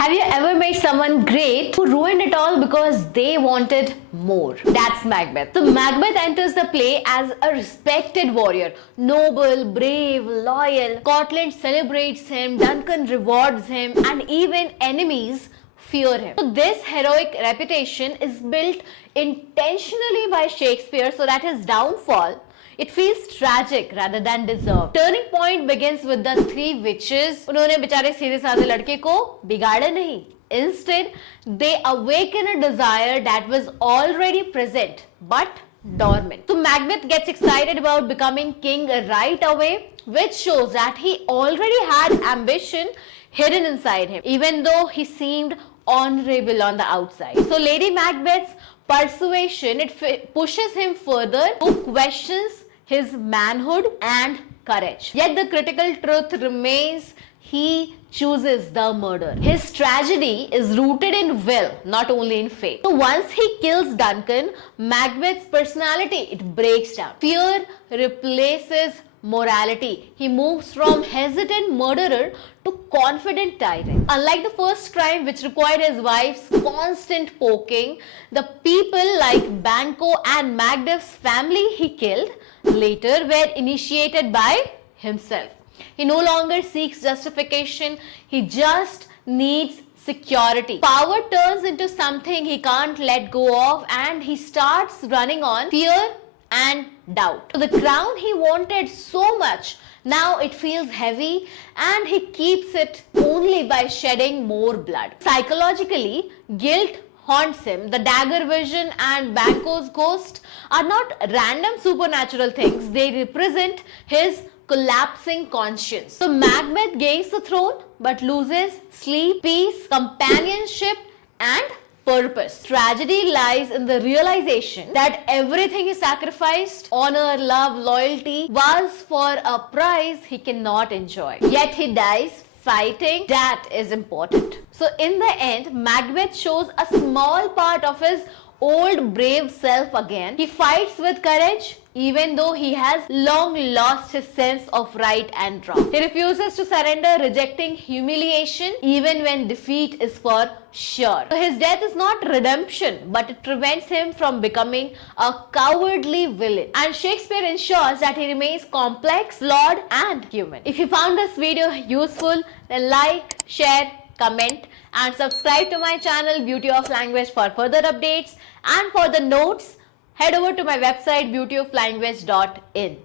Have you ever met someone great who ruined it all because they wanted more? That's Macbeth. So Macbeth enters the play as a respected warrior, noble, brave, loyal. Scotland celebrates him, Duncan rewards him, and even enemies fear him. So this heroic reputation is built intentionally by Shakespeare so that his downfall, it feels tragic rather than deserved. Turning point begins with the three witches. उन्होंने बेचारे सीधे साधे लड़के को बिगाड़ा नहीं. Instead, they awaken a desire that was already present but dormant. So Macbeth gets excited about becoming king right away, which shows that he already had ambition hidden inside him, even though he seemed honorable on the outside. So Lady Macbeth's persuasion, it pushes him further to questions his manhood and courage. Yet the critical truth remains, he chooses the murder. His tragedy is rooted in will, not only in fate. So once he kills Duncan, Macbeth's personality, it breaks down. Fear replaces morality. He moves from hesitant murderer to confident tyrant. Unlike the first crime, which required his wife's constant poking, the people like Banquo and Macduff's family he killed later were initiated by himself. He no longer seeks justification, he just needs security. Power turns into something he can't let go of, and he starts running on fear and doubt. So the crown he wanted so much, now it feels heavy, and he keeps it only by shedding more blood. Psychologically, guilt haunts him. The dagger vision and Banquo's ghost are not random supernatural things, they represent his collapsing conscience. So Macbeth gains the throne but loses sleep, peace, companionship, and purpose. Tragedy lies in the realization that everything he sacrificed, honor, love, loyalty, was for a prize he cannot enjoy. Yet he dies fighting. That is important. So in the end, Macbeth shows a small part of his old brave self again. He fights with courage even though he has long lost his sense of right and wrong. He refuses to surrender, rejecting humiliation even when defeat is for sure. So his death is not redemption, but it prevents him from becoming a cowardly villain. And Shakespeare ensures that he remains complex, flawed, and human. If you found this video useful, then like, share, comment, and subscribe to my channel Beauty of Language for further updates. And for the notes, head over to my website beautyoflanguage.in.